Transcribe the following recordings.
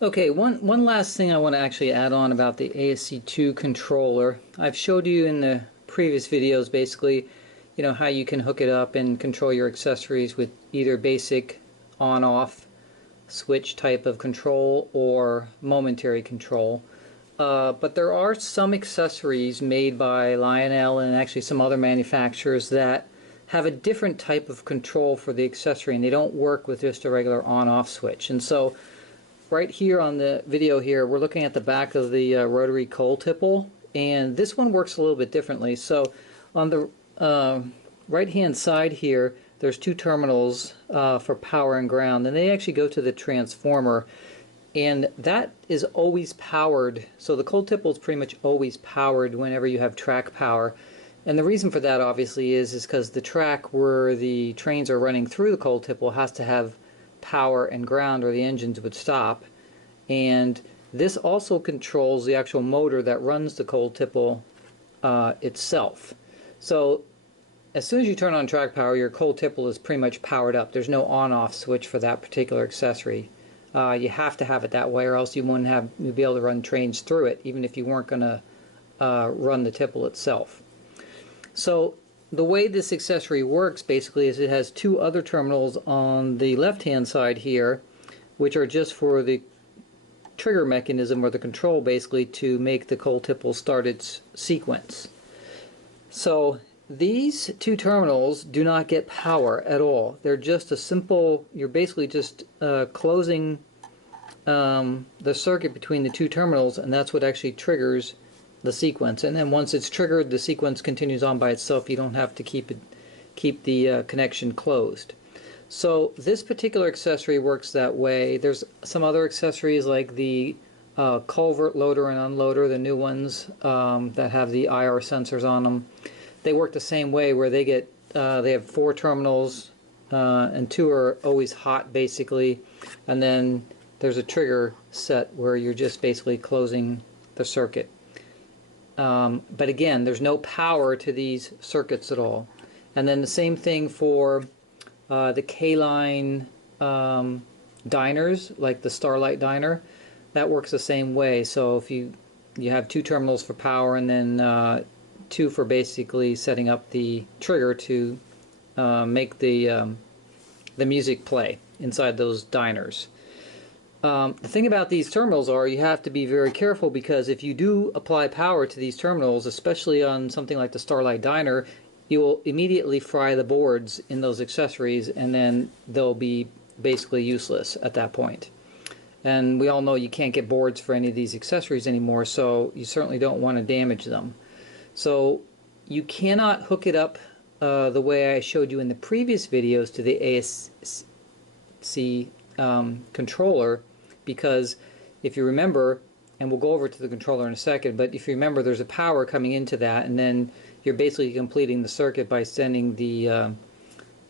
Okay, one last thing I want to actually add on about the ASC2 controller. I've showed you in the previous videos basically, how you can hook it up and control your accessories with either basic on-off switch type of control or momentary control. But there are some accessories made by Lionel and actually some other manufacturers that have a different type of control for the accessory, and they don't work with just a regular on-off switch. And so right here on the video here, we're looking at the back of the rotary coal tipple, and this one works a little bit differently. So on the right hand side here, there's two terminals for power and ground, and they actually go to the transformer, and that is always powered. So the coal tipple is pretty much always powered whenever you have track power. And the reason for that obviously is because the track where the trains are running through the coal tipple has to have power and ground or the engines would stop. And this also controls the actual motor that runs the coal tipple itself. So as soon as you turn on track power, your coal tipple is pretty much powered up. There's no on-off switch for that particular accessory. You have to have it that way, or else you'd be able to run trains through it, even if you weren't going to run the tipple itself. So the way this accessory works basically is it has two other terminals on the left hand side here, which are just for the trigger mechanism or the control basically to make the coal tipple start its sequence. So these two terminals do not get power at all. They're just a simple, you're basically just closing the circuit between the two terminals, and that's what actually triggers the sequence. And then once it's triggered, the sequence continues on by itself. You don't have to keep the connection closed. So this particular accessory works that way. There's some other accessories like the culvert loader and unloader, the new ones that have the IR sensors on them. They work the same way, where they have four terminals and two are always hot basically, and then there's a trigger set where you're just basically closing the circuit. But again, there's no power to these circuits at all. And then the same thing for the K-line diners, like the Starlight diner. That works the same way. So if you have two terminals for power and then two for basically setting up the trigger to make the music play inside those diners. The thing about these terminals are you have to be very careful, because if you do apply power to these terminals, especially on something like the Starlight Diner, you will immediately fry the boards in those accessories, and then they'll be basically useless at that point. And we all know you can't get boards for any of these accessories anymore, so you certainly don't want to damage them. So you cannot hook it up the way I showed you in the previous videos to the ASC controller, because if you remember, and we'll go over to the controller in a second, but if you remember, there's a power coming into that, and then you're basically completing the circuit by sending the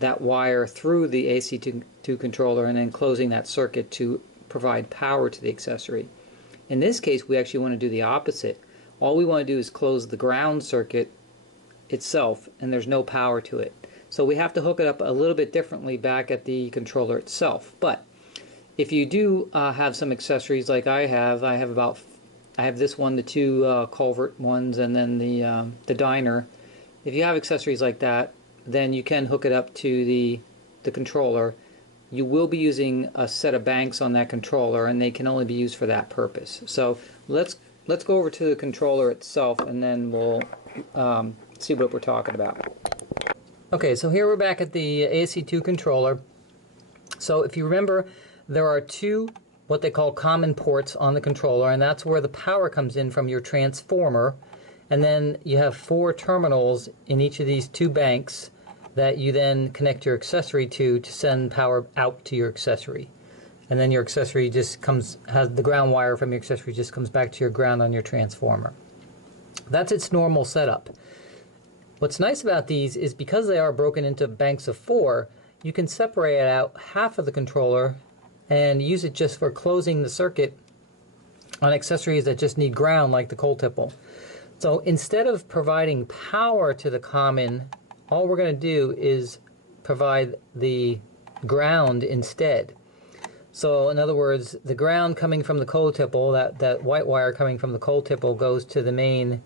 that wire through the AC2 controller and then closing that circuit to provide power to the accessory. In this case, we actually want to do the opposite. All we want to do is close the ground circuit itself, and there's no power to it. So we have to hook it up a little bit differently back at the controller itself. But if you do have some accessories like I have this one, the two culvert ones, and then the diner. If you have accessories like that, then you can hook it up to the controller. You will be using a set of banks on that controller, and they can only be used for that purpose. So let's go over to the controller itself, and then we'll see what we're talking about. Okay, so here we're back at the AC2 controller. So if you remember, there are two what they call common ports on the controller, and that's where the power comes in from your transformer. And then you have four terminals in each of these two banks that you then connect your accessory to send power out to your accessory. And then your accessory just has the ground wire from your accessory just comes back to your ground on your transformer. That's its normal setup. What's nice about these is because they are broken into banks of four, you can separate out half of the controller and use it just for closing the circuit on accessories that just need ground, like the coal tipple. So instead of providing power to the common, all we're going to do is provide the ground instead. So in other words, the ground coming from the cold tipple, that white wire coming from the cold tipple goes to the main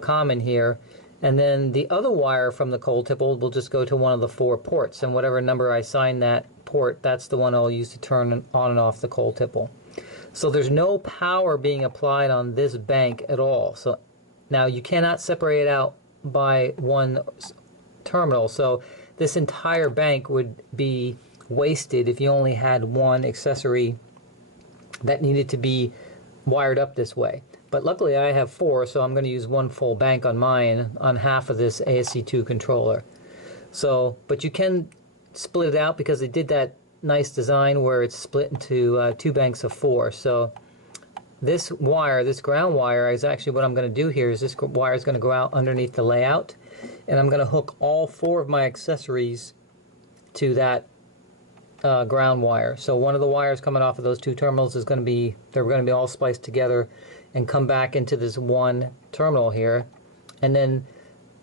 common here, and then the other wire from the cold tipple will just go to one of the 4 ports, and whatever number I assign that port, that's the one I'll use to turn on and off the cold tipple. So there's no power being applied on this bank at all. So now you cannot separate it out by one terminal, so this entire bank would be wasted if you only had one accessory that needed to be wired up this way. But luckily I have 4, so I'm going to use one full bank on mine on half of this ASC2 controller. So, but you can split it out because they did that nice design where it's split into 2 banks of 4. So this wire, this ground wire, is actually what I'm going to do here is this wire is going to go out underneath the layout, and I'm going to hook all 4 of my accessories to that ground wire. So one of the wires coming off of those 2 terminals is going to be, they're going to be all spliced together and come back into this one terminal here, and then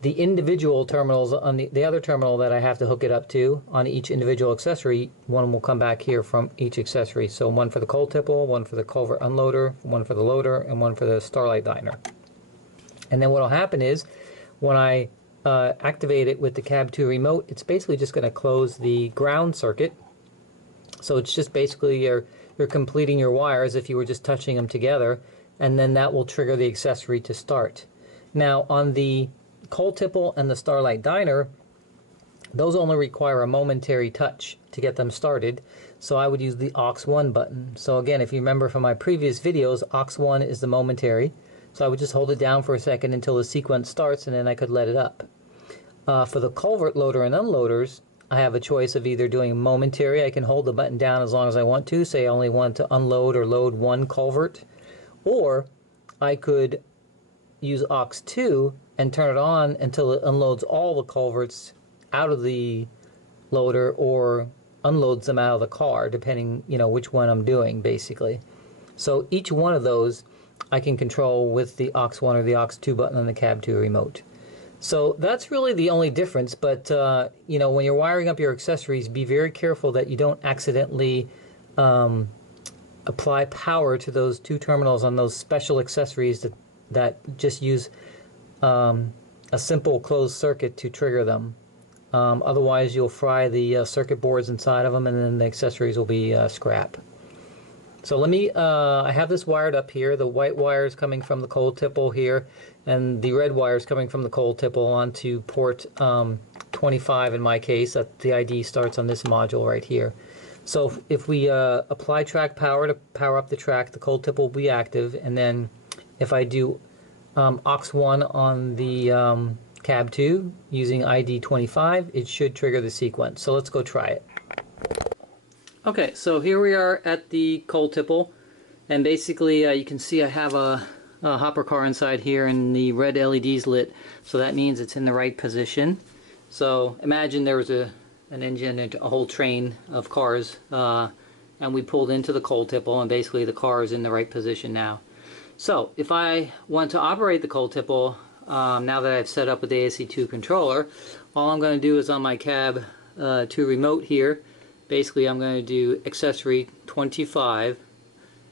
the individual terminals on the other terminal that I have to hook it up to on each individual accessory, one will come back here from each accessory. So one for the cold tipple, one for the culvert unloader, one for the loader, and one for the starlight diner. And then what will happen is when I activate it with the cab 2 remote, it's basically just going to close the ground circuit. So it's just basically you're completing your wires if you were just touching them together, and then that will trigger the accessory to start. Now on the cold tipple and the starlight diner, those only require a momentary touch to get them started, so I would use the aux1 button. So again, if you remember from my previous videos, aux1 is the momentary, so I would just hold it down for a second until the sequence starts, and then I could let it up. For the culvert loader and unloaders, I have a choice of either doing momentary. I can hold the button down as long as I want to, say I only want to unload or load one culvert, or I could use aux2 and turn it on until it unloads all the culverts out of the loader or unloads them out of the car, depending, which one I'm doing, basically. So each one of those I can control with the aux1 or the aux2 button on the cab 2 remote. So that's really the only difference, but when you're wiring up your accessories, be very careful that you don't accidentally apply power to those 2 terminals on those special accessories that just use a simple closed circuit to trigger them. Otherwise you'll fry the circuit boards inside of them, and then the accessories will be scrap. So let me, I have this wired up here. The white wire is coming from the cold tipple here, and the red wire is coming from the cold tipple onto port 25 in my case. The ID starts on this module right here. So if we apply track power to power up the track, the cold tipple will be active, and then if I do aux1 on the cab 2 using ID 25, it should trigger the sequence. So let's go try it. Okay, so here we are at the cold tipple, and basically you can see I have a hopper car inside here, and the red LED's lit, so that means it's in the right position. So imagine there was an engine and a whole train of cars, and we pulled into the cold tipple, and basically the car is in the right position now. So if I want to operate the cold tipple, now that I've set up with the AC2 controller, all I'm going to do is on my cab 2 remote here, basically I'm going to do accessory 25,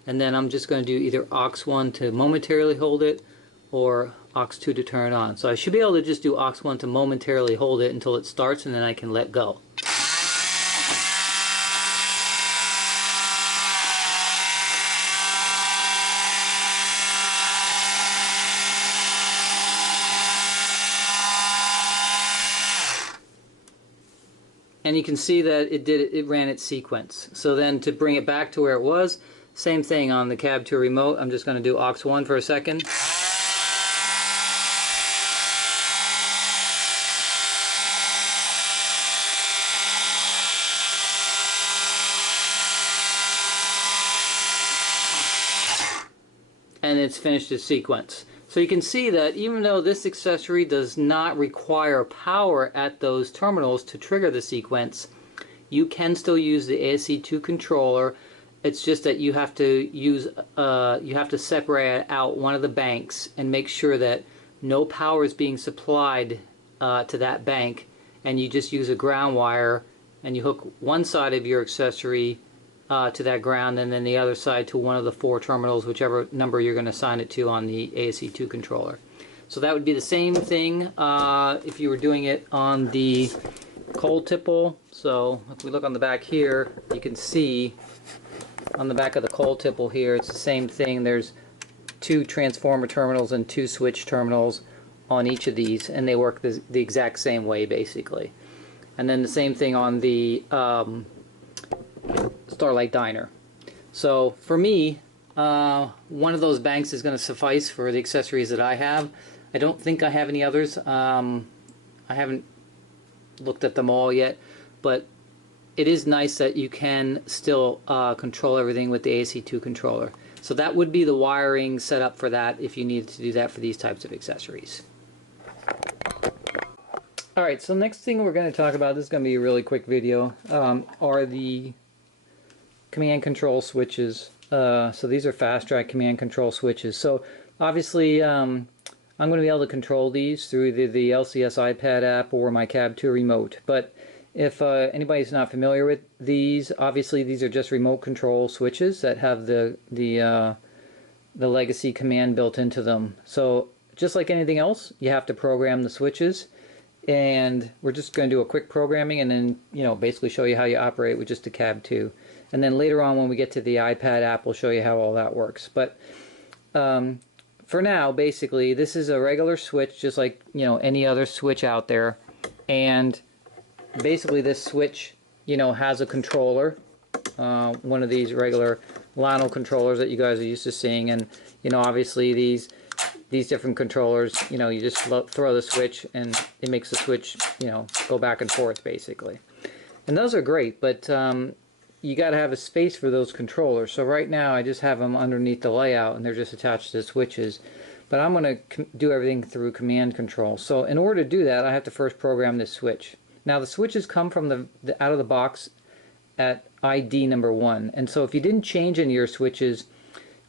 and then I'm just going to do either aux1 to momentarily hold it or aux2 to turn it on. So I should be able to just do aux1 to momentarily hold it until it starts, and then I can let go. And you can see that it ran its sequence. So then to bring it back to where it was, same thing on the cab 2 remote. I'm just going to do aux1 for a second. And it's finished its sequence. So you can see that even though this accessory does not require power at those terminals to trigger the sequence, you can still use the ASC2 controller. It's just that you have to separate out one of the banks and make sure that no power is being supplied to that bank, and you just use a ground wire and you hook one side of your accessory to that ground, and then the other side to one of the 4 terminals, whichever number you're going to assign it to on the ASC2 controller. So that would be the same thing if you were doing it on the cold tipple. So if we look on the back here, you can see on the back of the cold tipple here, it's the same thing. There's 2 transformer terminals and 2 switch terminals on each of these, and they work the exact same way basically. And then the same thing on the Starlight Diner. So for me, one of those banks is going to suffice for the accessories that I have. I don't think I have any others. I haven't looked at them all yet, but it is nice that you can still control everything with the AC2 controller. So that would be the wiring setup for that if you needed to do that for these types of accessories. Alright, so next thing we're going to talk about, this is going to be a really quick video, are the command control switches. So these are Fastrack Command Control Switches. So obviously I'm going to be able to control these through the LCS iPad app or my CAB2 remote. But if anybody's not familiar with these, obviously these are just remote control switches that have the legacy command built into them. So just like anything else, you have to program the switches. And we're just going to do a quick programming and then, you know, basically show you how you operate with just the CAB2. And then later on when we get to the iPad app, we'll show you how all that works. But for now, basically, this is a regular switch, just like, you know, any other switch out there. And basically this switch, you know, has a controller, one of these regular Lano controllers that you guys are used to seeing. And, you know, obviously these different controllers, you know, you just throw the switch and it makes the switch, you know, go back and forth basically. And those are great, but you got to have a space for those controllers. So right now I just have them underneath the layout and they're just attached to the switches. But I'm going to do everything through command control. So in order to do that, I have to first program this switch. Now the switches come from out of the box at ID number 1. And so if you didn't change any of your switches,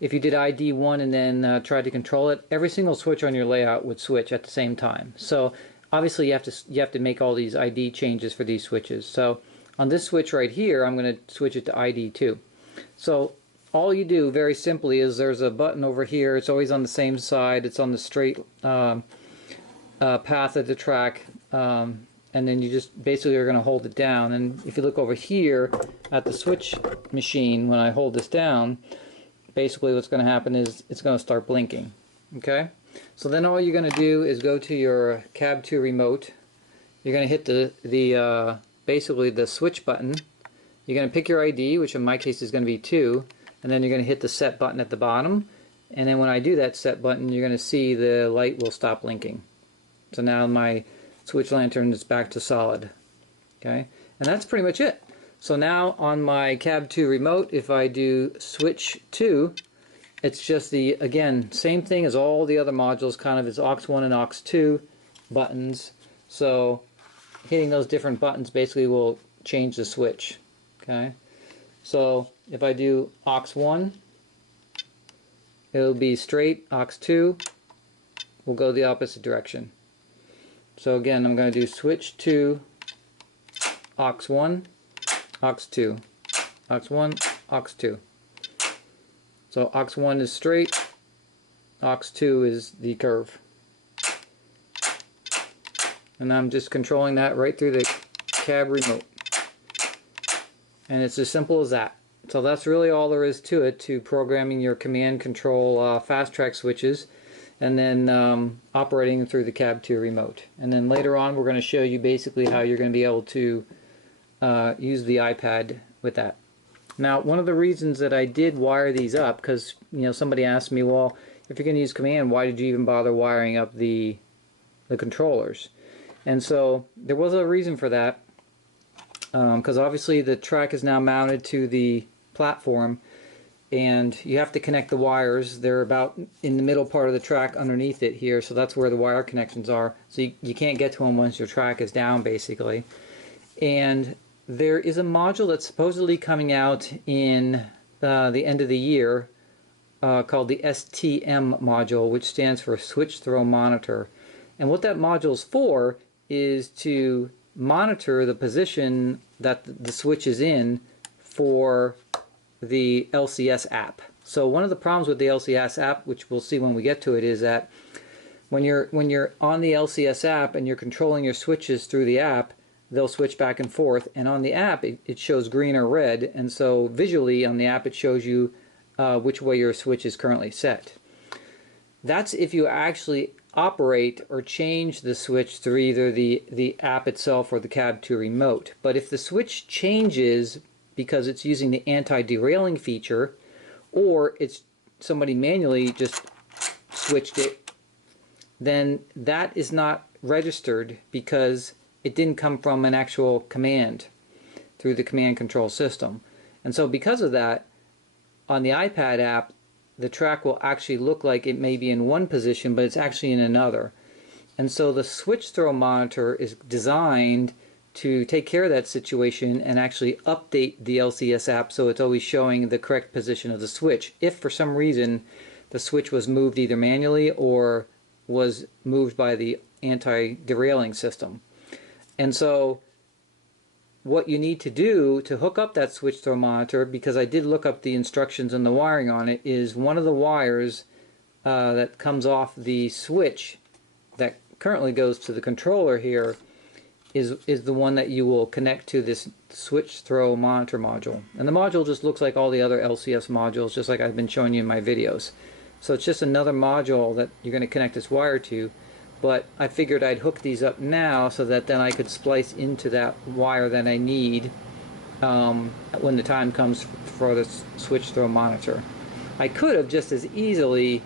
if you did ID 1 and then tried to control it, every single switch on your layout would switch at the same time. So obviously you have to make all these ID changes for these switches. So on this switch right here, I'm going to switch it to ID 2. So all you do very simply is there's a button over here. It's always on the same side. It's on the straight path of the track. And then you just basically are going to hold it down. And if you look over here at the switch machine, when I hold this down, basically what's going to happen is it's going to start blinking. Okay? So then all you're going to do is go to your CAB2 remote. You're going to hit basically the switch button. You're going to pick your ID, which in my case is going to be 2, and then you're going to hit the set button at the bottom. And then when I do that set button, you're going to see the light will stop blinking. So now my switch lantern is back to solid. Okay? And that's pretty much it. So now on my CAB2 remote, if I do switch 2, it's just the, again, same thing as all the other modules, kind of as aux1 and aux2 buttons. So hitting those different buttons basically will change the switch. Okay? So if I do aux1, it'll be straight. aux2 will go the opposite direction. So again, I'm going to do switch 2, aux1, aux2, aux1, aux2. So aux1 is straight, aux2 is the curve. And I'm just controlling that right through the cab remote. And it's as simple as that. So that's really all there is to it, to programming your command control Fastrack switches and then operating through the CAB2 remote. And then later on we're going to show you basically how you're going to be able to use the iPad with that. Now, one of the reasons that I did wire these up, because you know somebody asked me, well, if you're going to use command, why did you even bother wiring up the controllers? And so there was a reason for that, because obviously the track is now mounted to the platform, and you have to connect the wires. They're about in the middle part of the track underneath it here, so that's where the wire connections are. So you can't get to them once your track is down, basically. And there is a module that's supposedly coming out in the end of the year called the STM module, which stands for Switch Throw Monitor. And what that module is for is to monitor the position that the switch is in for the LCS app. So one of the problems with the LCS app, which we'll see when we get to it, is that when you're on the LCS app and you're controlling your switches through the app, they'll switch back and forth, and on the app it shows green or red, and so visually on the app it shows you which way your switch is currently set. That's if you actually operate or change the switch through either the app itself or the CAB2 remote. But if the switch changes because it's using the anti-derailing feature, or it's somebody manually just switched it, then that is not registered because it didn't come from an actual command through the command control system. And so because of that, on the iPad app, the track will actually look like it may be in one position, but it's actually in another. And so the switch throw monitor is designed to take care of that situation and actually update the LCS app so it's always showing the correct position of the switch. If for some reason the switch was moved either manually or was moved by the anti-derailing system. And so what you need to do to hook up that switch throw monitor, because I did look up the instructions and the wiring on it, is one of the wires that comes off the switch that currently goes to the controller here is the one that you will connect to this switch throw monitor module. And the module just looks like all the other LCS modules, just like I've been showing you in my videos. So it's just another module that you're going to connect this wire to. But I figured I'd hook these up now so that then I could splice into that wire that I need when the time comes for the switch throw monitor. I could have just as easily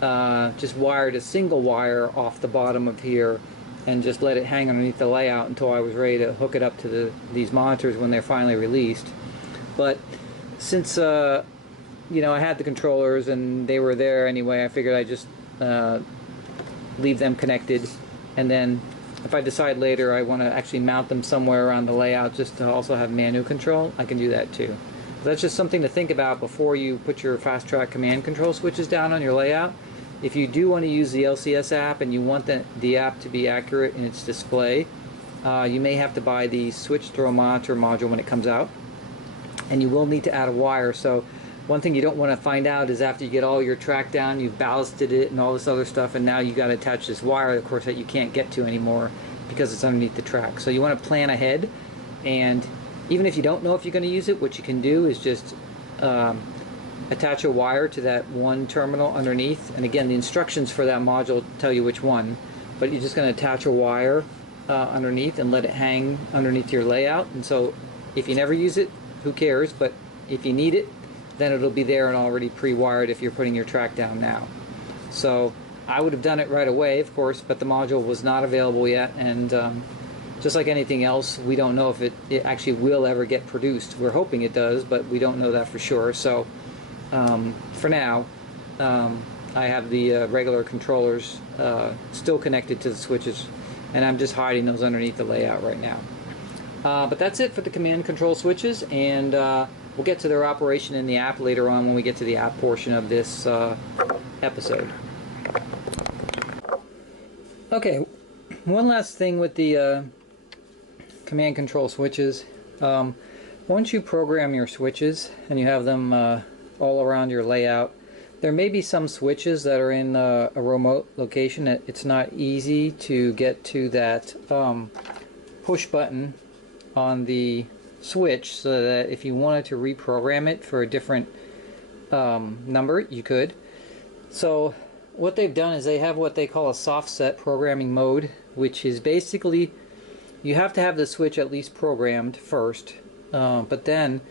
just wired a single wire off the bottom of here and just let it hang underneath the layout until I was ready to hook it up to these monitors when they're finally released. But since I had the controllers and they were there anyway, I figured I'd just leave them connected, and then if I decide later I want to actually mount them somewhere around the layout just to also have manual control, I can do that too. So that's just something to think about before you put your Fastrack Command Control Switches down on your layout. If you do want to use the LCS app and you want the app to be accurate in its display, you may have to buy the switch throw monitor module when it comes out, and you will need to add a wire. So one thing you don't want to find out is after you get all your track down, you've ballasted it and all this other stuff, and now you got to attach this wire, of course, that you can't get to anymore because it's underneath the track. So you want to plan ahead, and even if you don't know if you're going to use it, what you can do is just attach a wire to that one terminal underneath. And again, the instructions for that module tell you which one, but you're just going to attach a wire underneath and let it hang underneath your layout. And so if you never use it, who cares? But if you need it, then it'll be there and already pre-wired if you're putting your track down now. So I would have done it right away, of course, but the module was not available yet, and just like anything else, we don't know if it actually will ever get produced. We're hoping it does, but we don't know that for sure. So for now, I have the regular controllers still connected to the switches, and I'm just hiding those underneath the layout right now. But that's it for the command control switches, and we'll get to their operation in the app later on when we get to the app portion of this episode. Okay, one last thing with the command control switches. Once you program your switches and you have them all around your layout, there may be some switches that are in a remote location that it's not easy to get to that push button on the switch, so that if you wanted to reprogram it for a different number, you could. So what they've done is they have what they call a soft set programming mode, which is basically you have to have the switch at least programmed first, but then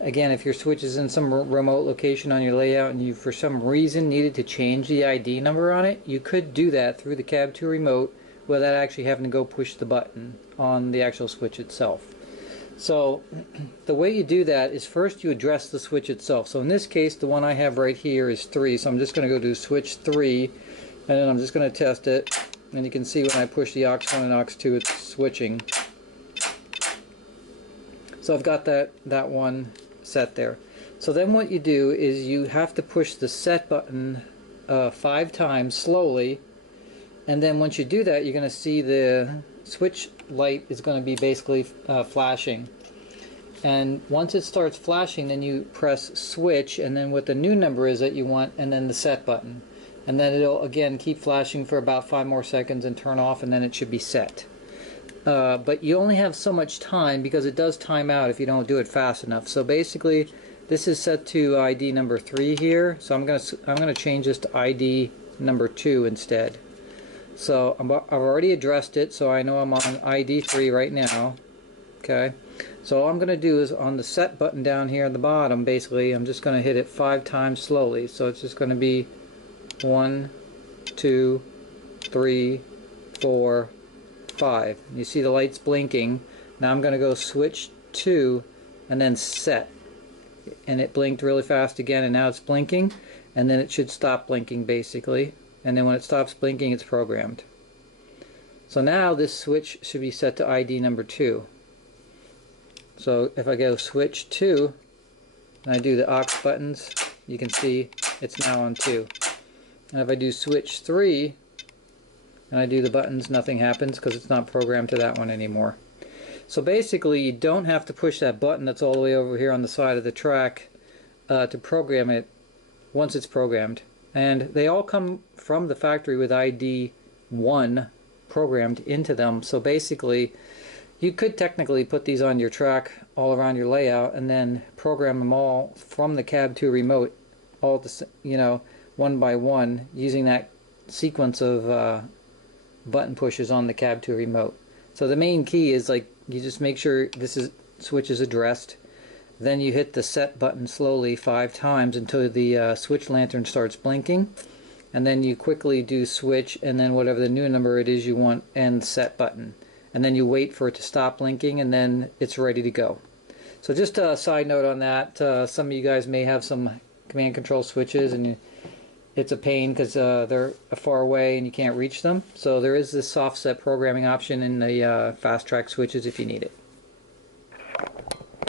again, if your switch is in some remote location on your layout and you for some reason needed to change the ID number on it, you could do that through the CAB2 remote without actually having to go push the button on the actual switch itself. So the way you do that is first you address the switch itself. So in this case, the one I have right here is 3, so I'm just going to go to switch 3, and then I'm just going to test it, and you can see when I push the aux1 and aux2 it's switching. So I've got that one set there. So then what you do is you have to push the set button 5 times slowly, and then once you do that, you're going to see the switch light is going to be basically flashing. And once it starts flashing, then you press switch, and then what the new number is that you want, and then the set button. And then it'll again keep flashing for about 5 more seconds and turn off, and then it should be set. But you only have so much time because it does time out if you don't do it fast enough. So basically, this is set to ID number 3 here. So I'm gonna change this to ID number 2 instead. So I've already addressed it, so I know I'm on ID 3 right now. Okay. So all I'm going to do is on the set button down here at the bottom, basically, I'm just going to hit it 5 times slowly. So it's just going to be 1, 2, 3, 4, 5. You see the lights blinking. Now I'm going to go switch 2 and then set. And it blinked really fast again, and now it's blinking. And then it should stop blinking basically. And then when it stops blinking, it's programmed. So now this switch should be set to ID number 2. So if I go switch 2 and I do the aux buttons, you can see it's now on 2. And if I do switch 3 and I do the buttons, nothing happens because it's not programmed to that one anymore. So basically you don't have to push that button that's all the way over here on the side of the track to program it once it's programmed. And they all come from the factory with ID 1 programmed into them. So basically you could technically put these on your track all around your layout and then program them all from the Cab 2 remote, all the, one by one, using that sequence of button pushes on the Cab 2 remote. So the main key is you just make sure switch is addressed. Then you hit the set button slowly 5 times until the switch lantern starts blinking, and then you quickly do switch and then whatever the new number it is you want and set button. And then you wait for it to stop blinking, and then it's ready to go. So just a side note on that, some of you guys may have some command control switches and it's a pain because they're far away and you can't reach them. So there is this soft set programming option in the Fastrack switches if you need it.